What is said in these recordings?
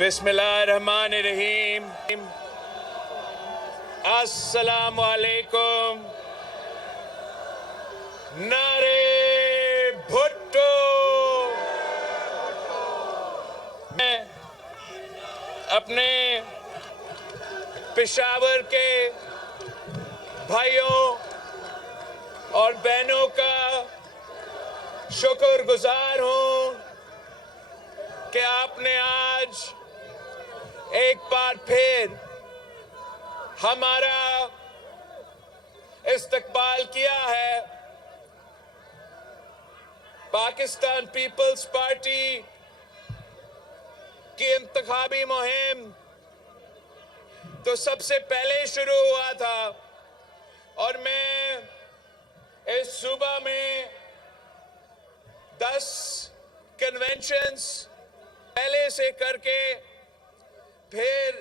بسم اللہ الرحمن الرحیم۔ السلام علیکم۔ نعرے بھٹو۔ میں اپنے پشاور کے بھائیوں اور بہنوں کا شکر گزار ہوں کہ آپ نے آج ایک بار پھر ہمارا استقبال کیا ہے۔ پاکستان پیپلز پارٹی کی انتخابی مہم تو سب سے پہلے شروع ہوا تھا اور میں اس صوبہ میں 10 کنونشنز پہلے سے کر کے پھر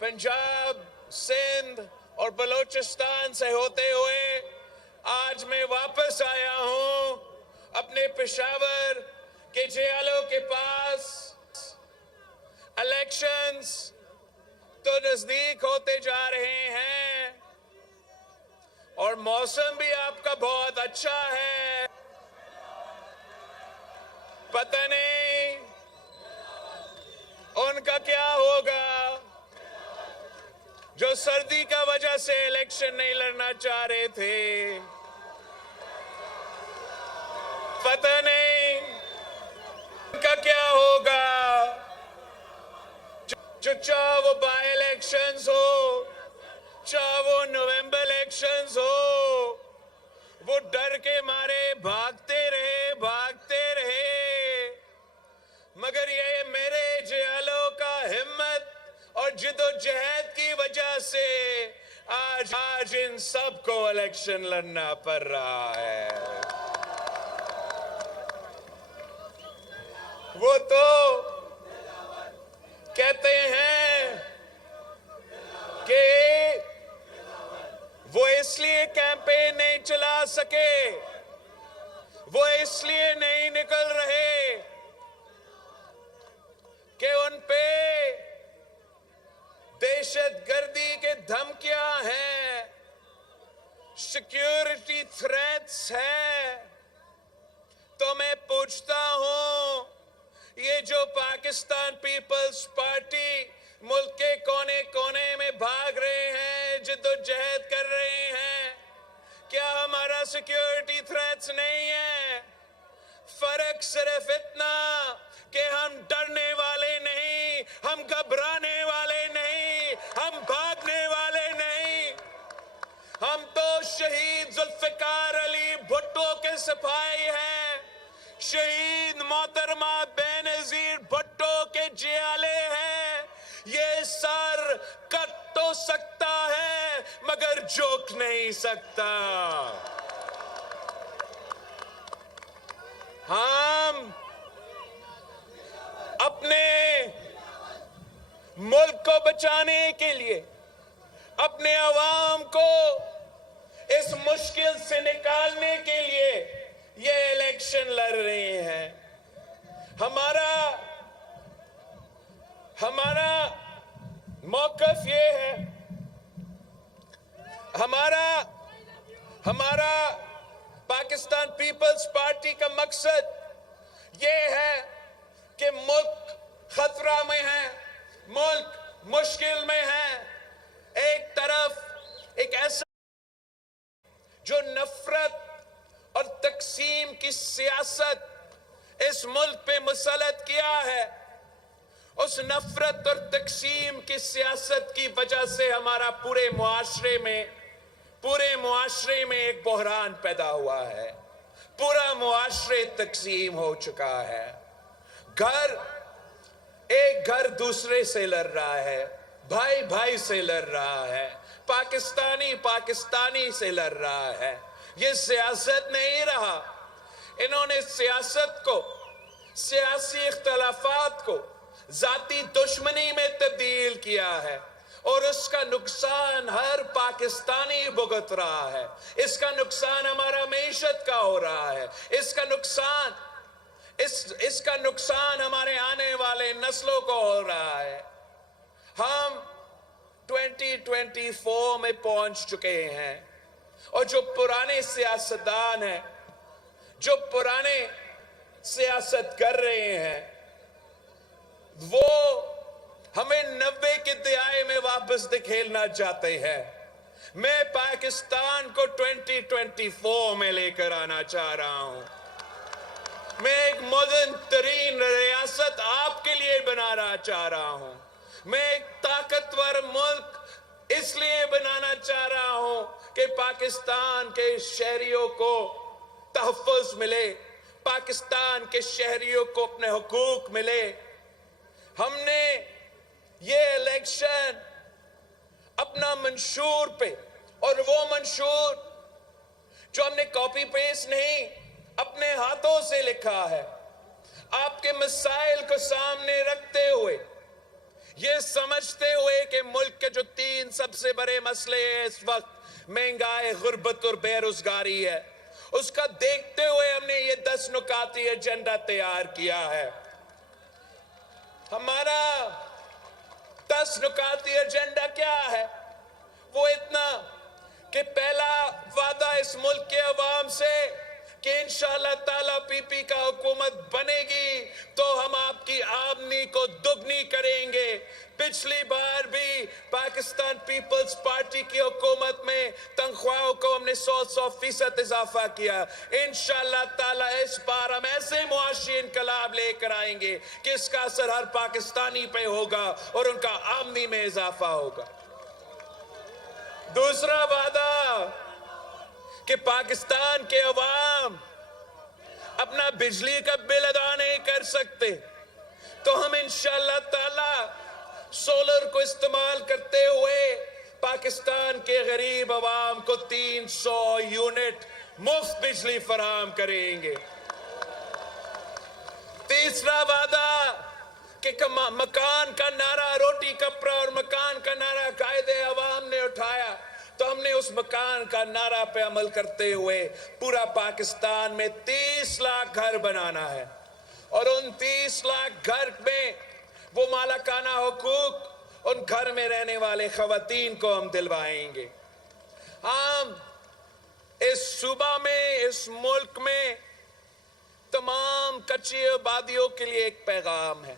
پنجاب، سندھ اور بلوچستان سے ہوتے ہوئے آج میں واپس آیا ہوں اپنے پشاور کے جیالوں کے پاس۔ الیکشنز تو نزدیک ہوتے جا رہے ہیں اور موسم بھی آپ کا بہت اچھا ہے۔ پتہ نہیں ان کا کیا ہوگا جو سردی کا وجہ سے الیکشن نہیں لڑنا چاہ رہے تھے۔ پتہ نہیں ان کا کیا ہوگا جو چاہے وہ بائی الیکشنز ہو، چاہے وہ نومبر الیکشنز ہو، وہ ڈر کے مارے بھاگتے رہے۔ مگر یہ میرے جیالوں کا ہمت اور جد و جہد کی وجہ سے آج ان سب کو الیکشن لڑنا پڑ رہا ہے۔ وہ تو کہتے ہیں کہ وہ اس لیے کیمپین نہیں چلا سکے، وہ اس لیے نہیں نکل رہے کہ ان پہ دہشت گردی کے دھمکیاں ہیں، سیکیورٹی تھریٹس ہے۔ تو میں پوچھتا ہوں، یہ جو پاکستان پیپلز پارٹی ملک کے کونے کونے میں بھاگ رہے ہیں، جد و جہد کر رہے ہیں، کیا ہمارا سیکیورٹی تھریٹس نہیں ہے؟ فرق صرف اتنا کہ ہم ڈرنے والے نہیں، ہم گھبرانے والے نہیں، ہم بھاگنے والے نہیں۔ ہم تو شہید ذوالفقار علی بھٹو کے سپاہی ہیں، شہید محترمہ بے نظیر بھٹو کے جیالے ہیں۔ یہ سر کٹ تو سکتا ہے مگر جھک نہیں سکتا۔ ہم اپنے ملک کو بچانے کے لیے، اپنے عوام کو اس مشکل سے نکالنے کے لیے یہ الیکشن لڑ رہے ہیں۔ ہمارا موقف یہ ہے، ہمارا پاکستان پیپلز پارٹی کا مقصد یہ ہے کہ ملک خطرہ میں ہے، ملک مشکل میں ہے۔ ایک طرف ایک ایسا جو نفرت اور تقسیم کی سیاست اس ملک پہ مسلط کیا ہے، اس نفرت اور تقسیم کی سیاست کی وجہ سے ہمارا پورے معاشرے میں ایک بحران پیدا ہوا ہے۔ پورا معاشرے تقسیم ہو چکا ہے۔ ایک گھر دوسرے سے لڑ رہا ہے، بھائی سے لڑ رہا ہے، پاکستانی سے لڑ رہا ہے۔ یہ سیاست نہیں رہا۔ انہوں نے سیاست کو، سیاسی اختلافات کو ذاتی دشمنی میں تبدیل کیا ہے اور اس کا نقصان ہر پاکستانی بھگت رہا ہے۔ اس کا نقصان ہمارا معیشت کا ہو رہا ہے، اس کا نقصان اس کا نقصان ہمارے آنے والے نسلوں کو ہو رہا ہے. ہم 2024 میں پہنچ چکے ہیں اور جو پرانے سیاستدان ہیں، جو پرانے سیاست کر رہے ہیں، وہ ہمیں 90 کے دہائی میں واپس دھکیلنا چاہتے ہیں. میں پاکستان کو 2024 میں لے کر آنا چاہ رہا ہوں. میں ایک مدرن ترین ریاست آپ کے لیے بنانا چاہ رہا ہوں. میں ایک طاقتور ملک اس لیے بنانا چاہ رہا ہوں کہ پاکستان کے شہریوں کو تحفظ ملے، پاکستان کے شہریوں کو اپنے حقوق ملے. ہم نے یہ الیکشن اپنا منشور پہ، اور وہ منشور جو ہم نے کاپی پیسٹ نہیں، اپنے ہاتھوں سے لکھا ہے، آپ کے مسائل کو سامنے رکھتے ہوئے، یہ سمجھتے ہوئے کہ ملک کے جو 3 سب سے بڑے مسئلے ہیں اس وقت، مہنگائی، غربت اور بے روزگاری ہے، اس کا دیکھتے ہوئے ہم نے یہ 10 نکاتی ایجنڈا تیار کیا ہے. ہمارا 10 نکاتی ایجنڈا کیا ہے؟ وہ اتنا کہ پہلا وعدہ اس ملک کے عوام سے کہ انشاءاللہ تعالیٰ پی پی کا حکومت بنے گی تو ہم آپ کی آمدنی کو دگنی کریں گے. پچھلی بار بھی پاکستان پیپلز پارٹی کی حکومت میں تنخواہوں کو ہم نے 100% اضافہ کیا. انشاءاللہ تعالیٰ اس بار ہم ایسے معاشی انقلاب لے کر آئیں گے کہ اس کا اثر ہر پاکستانی پہ ہوگا اور ان کا آمدنی میں اضافہ ہوگا. دوسرا وعدہ کہ پاکستان کے عوام اپنا بجلی کا بل ادا نہیں کر سکتے تو ہم انشاءاللہ تعالی سولر کو استعمال کرتے ہوئے پاکستان کے غریب عوام کو 300 یونٹ مفت بجلی فراہم کریں گے. تیسرا وعدہ کہ مکان کا نعرہ، روٹی کپڑا اور مکان کا نعرہ قائد عوام نے اٹھایا تو ہم نے اس مکان کا نعرہ پہ عمل کرتے ہوئے پورا پاکستان میں 30 لاکھ گھر بنانا ہے، اور ان 30 لاکھ گھر میں وہ مالکانہ حقوق ان گھر میں رہنے والے خواتین کو ہم دلوائیں گے. ہم اس صوبہ میں، اس ملک میں تمام کچی آبادیوں کے لیے ایک پیغام ہے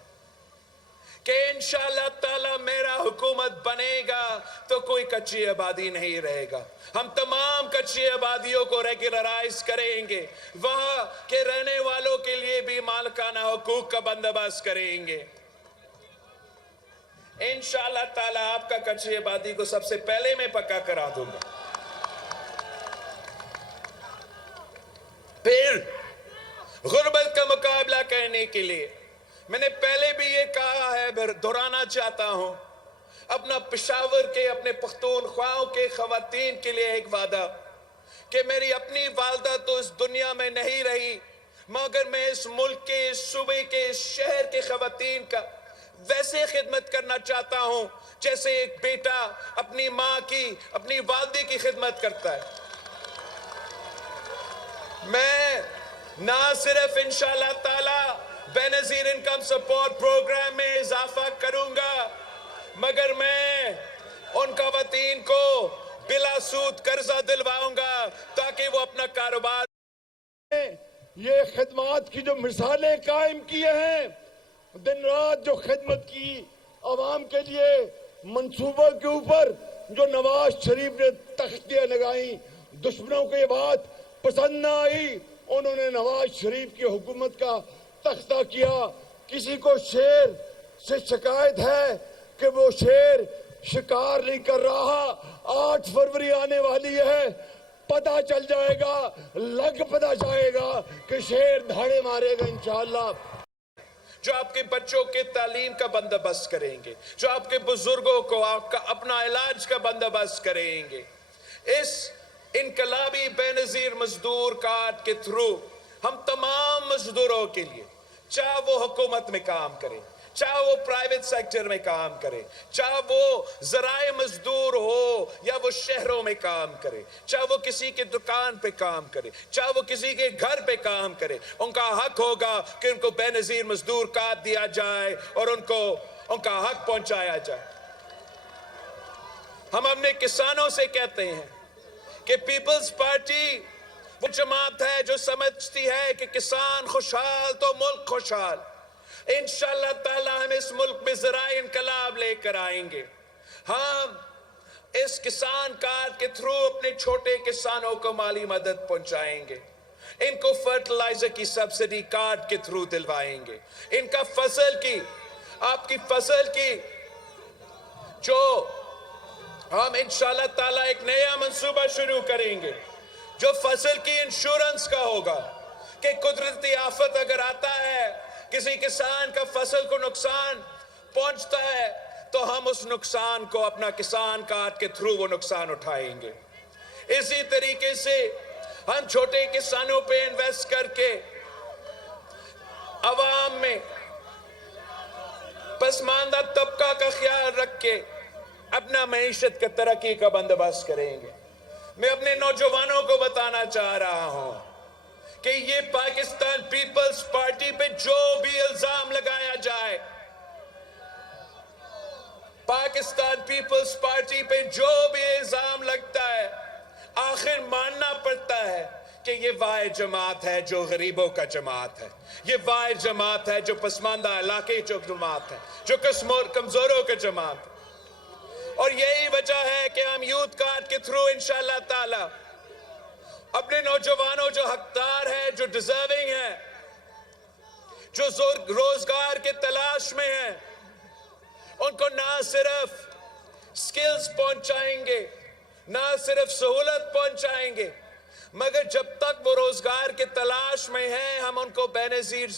کہ انشاءاللہ تعالی میرا حکومت بنے گا تو کوئی کچی آبادی نہیں رہے گا. ہم تمام کچی آبادیوں کو ریگولرائز کریں گے، وہاں کے رہنے والوں کے لیے بھی مالکانہ حقوق کا بندوبست کریں گے. انشاءاللہ تعالی آپ کا کچی آبادی کو سب سے پہلے میں پکا کرا دوں گا. پھر غربت کا مقابلہ کرنے کے لیے میں نے پہلے بھی یہ کہا ہے، دہرانا چاہتا ہوں، اپنا پشاور کے، اپنے پختونخواؤں کے خواتین کے لیے ایک وعدہ کہ میری اپنی والدہ تو اس دنیا میں نہیں رہی، مگر میں اس ملک کے، اس صوبے کے، اس شہر کے خواتین کا ویسے خدمت کرنا چاہتا ہوں جیسے ایک بیٹا اپنی ماں کی، اپنی والدی کی خدمت کرتا ہے. میں نہ صرف انشاءاللہ تعالی بے نظیر انکم سپورٹ پروگرام میں اضافہ کروں گا، مگر میں ان خواتین کو بلا سود قرضہ دلواؤں گا تاکہ وہ اپنا کاروبار. یہ خدمات کی جو مثالیں قائم کیے ہیں، دن رات جو خدمت کی عوام کے لیے، منصوبہ کے اوپر جو نواز شریف نے تختیاں لگائیں، دشمنوں کو یہ بات پسند نہ آئی، انہوں نے نواز شریف کی حکومت کا تختہ کیا. کسی کو شیر سے شکایت ہے کہ وہ شیر شکار نہیں کر رہا، 8 فروری آنے والی ہے، پتہ چل جائے گا، پتہ جائے گا کہ شیر دھاڑے مارے گا انشاءاللہ. جو آپ کے بچوں کے تعلیم کا بندوبست کریں گے، جو آپ کے بزرگوں کو آپ کا اپنا علاج کا بندوبست کریں گے. اس انقلابی بے نظیر مزدور کارڈ کے تھرو ہم تمام مزدوروں کے لیے، چاہے وہ حکومت میں کام کریں، چاہے وہ پرائیویٹ سیکٹر میں کام کرے, چاہے وہ ذرائع مزدور ہو یا وہ شہروں میں کام کرے, چاہے وہ کسی کے دکان پہ کام کرے, چاہے وہ کسی کے گھر پہ کام کرے, ان کا حق ہوگا کہ ان کو بے نظیر مزدور کاٹ دیا جائے اور ان کا حق پہنچایا جائے. ہم اپنے کسانوں سے کہتے ہیں کہ پیپلز پارٹی وہ جماعت ہے جو سمجھتی ہے کہ کسان خوشحال تو ملک خوشحال. انشاءاللہ تعالی ہم اس ملک میں ذرائع انقلاب لے کر آئیں گے. ہم اس کسان کارڈ کے تھرو اپنے چھوٹے کسانوں کو مالی مدد پہنچائیں گے. ان کو فرٹیلائزر کی سبسڈی کارڈ کے تھرو دلوائیں گے. ان کا فصل کی, آپ کی فصل کی جو ہم انشاءاللہ تعالی ایک نیا منصوبہ شروع کریں گے جو فصل کی انشورنس کا ہوگا کہ قدرتی آفت اگر آتا ہے, کسی کسان کا فصل کو نقصان پہنچتا ہے تو ہم اس نقصان کو اپنا کسان کارڈ کے تھرو وہ نقصان اٹھائیں گے. اسی طریقے سے ہم چھوٹے کسانوں پہ انویسٹ کر کے عوام میں پسماندہ طبقہ کا خیال رکھ کے اپنا معیشت کا ترقی کا بندوبست کریں گے. میں اپنے نوجوانوں کو بتانا چاہ رہا ہوں کہ یہ پاکستان پیپلز پارٹی پہ جو بھی الزام لگایا جائے, پاکستان پیپلز پارٹی پہ جو بھی الزام لگتا ہے, آخر ماننا پڑتا ہے کہ یہ واحد جماعت ہے جو غریبوں کا جماعت ہے, یہ واحد جماعت ہے جو پسماندہ علاقے جو جماعت ہے, جو کمزوروں کا جماعت ہے. اور یہی وجہ ہے کہ ہم یوتھ کارڈ کے تھرو انشاءاللہ تعالی اپنے نوجوانوں جو حقدار ہیں, جو ڈیزرونگ ہیں, جو روزگار کے تلاش میں ہیں, ان کو نہ صرف سکلز پہنچائیں گے, نہ صرف سہولت پہنچائیں گے, مگر جب تک وہ روزگار کے تلاش میں ہیں ہم ان کو بے نظیر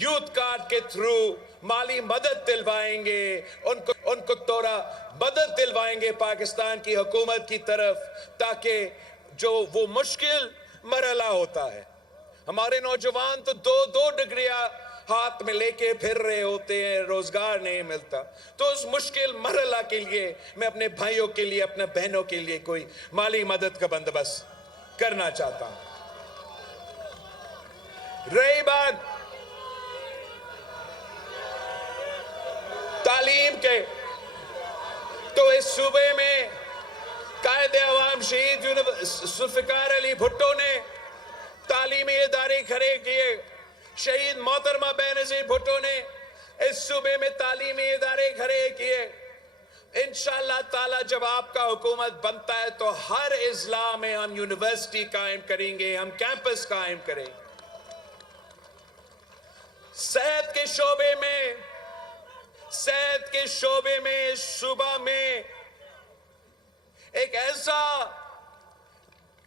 یوتھ کارڈ کے تھرو مالی مدد دلوائیں گے, ان کو تھوڑا مدد دلوائیں گے پاکستان کی حکومت کی طرف, تاکہ جو وہ مشکل مرحلہ ہوتا ہے, ہمارے نوجوان تو دو ڈگریاں ہاتھ میں لے کے پھر رہے ہوتے ہیں, روزگار نہیں ملتا, تو اس مشکل مرحلہ کے لیے میں اپنے بھائیوں کے لیے, اپنے بہنوں کے لیے کوئی مالی مدد کا بندوبست کرنا چاہتا ہوں. رہی بات تعلیم کے, تو اس صوبے میں قائد عوام شہید ذوالفقار علی بھٹو نے تعلیمی ادارے کھڑے کیے. شہید محترمہ بے نظیر بھٹو نے اس صوبے میں تعلیمی ادارے کھڑے کیے. انشاءاللہ تعالی جب آپ کا حکومت بنتا ہے تو ہر اضلاع میں ہم یونیورسٹی قائم کریں گے, ہم کیمپس قائم کریں گے. صحت کے شعبے میں صوبہ میں ایک ایسا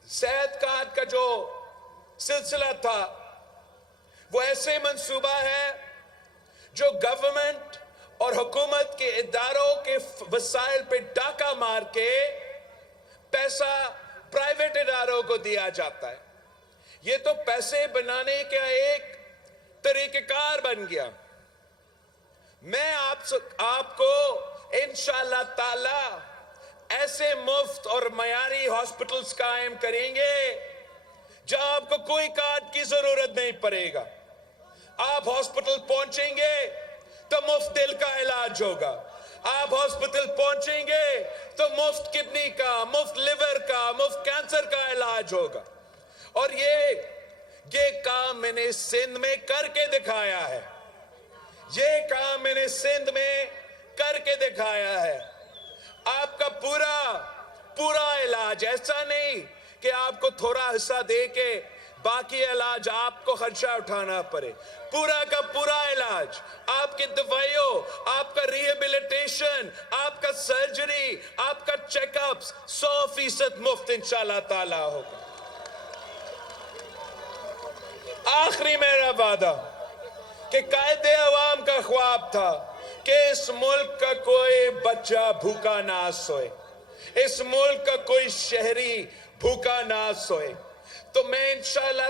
صحت کارڈ کا جو سلسلہ تھا, وہ ایسے منصوبہ ہے جو گورنمنٹ اور حکومت کے اداروں کے وسائل پہ ڈاکہ مار کے پیسہ پرائیویٹ اداروں کو دیا جاتا ہے. یہ تو پیسے بنانے کا ایک طریقہ کار بن گیا. میں آپ کو انشاءاللہ تعالی ایسے مفت اور معیاری ہاسپٹلز قائم کریں گے جہاں آپ کو کوئی کارڈ کی ضرورت نہیں پڑے گا. آپ ہاسپٹل پہنچیں گے تو مفت دل کا علاج ہوگا, آپ ہاسپٹل پہنچیں گے تو مفت کڈنی کا, مفت لیور کا, مفت کینسر کا علاج ہوگا. اور یہ کام میں نے سندھ میں کر کے دکھایا ہے, یہ کام میں نے سندھ میں کر کے دکھایا ہے. آپ کا پورا علاج, ایسا نہیں کہ آپ کو تھوڑا حصہ دے کے باقی علاج آپ کو خرچہ اٹھانا پڑے. پورا کا پورا علاج, آپ کی دوائیوں, آپ کا ریہیبلیٹیشن, آپ کا سرجری, آپ کا چیک اپس 100% مفت انشاءاللہ تعالی ہوگا. آخری میرا وعدہ کہ قائد عوام کا خواب تھا کہ اس ملک کا کوئی بچہ بھوکا نہ سوئے, اس ملک کا کوئی شہری بھوکا نہ سوئے. تو میں انشاءاللہ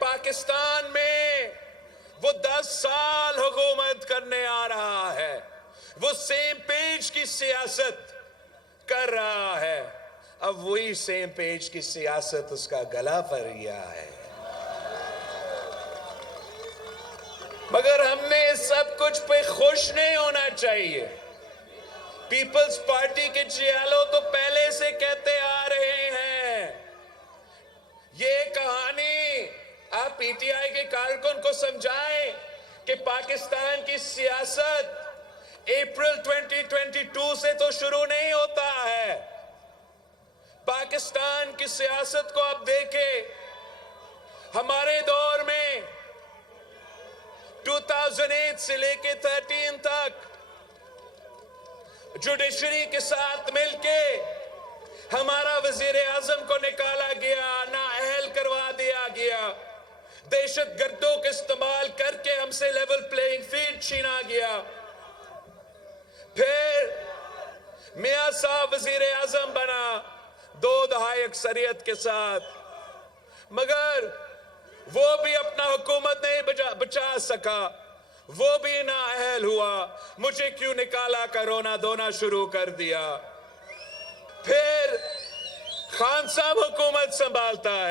پاکستان میں وہ 10 سال حکومت کرنے آ رہا ہے، وہ سیم پیج کی سیاست کر رہا ہے، اب وہی سیم پیج کی سیاست اس کا گلا پھر گیا ہے۔ مگر ہم نے اس سب کچھ پہ خوش نہیں ہونا چاہیے۔ پیپلز پارٹی کے جیالو تو پہلے سے کہتے آ رہے ہیں، یہ کہانی آپ پی ٹی آئی کے کارکن کو سمجھائیں کہ پاکستان کی سیاست اپریل 2022 سے تو شروع نہیں ہوتا ہے۔ پاکستان کی سیاست کو آپ دیکھیں، ہمارے دور میں 2008 سے لے کے 13 تک جوڈیشری کے ساتھ مل کے ہمارا وزیر اعظم کو نکالا گیا، نااہل کروا دیا گیا، دہشت گردوں کے استعمال کر کے ہم سے لیول پلینگ فیلڈ چھینا گیا۔ پھر میاں صاحب وزیر اعظم بنا 2 دہائی اکثریت کے ساتھ، مگر وہ بھی اپنا حکومت نہیں بچا سکا، وہ بھی نااہل ہوا، مجھے کیوں نکالا کا رونا دھونا شروع کر دیا۔ پھر خان صاحب حکومت سنبھالتا ہے۔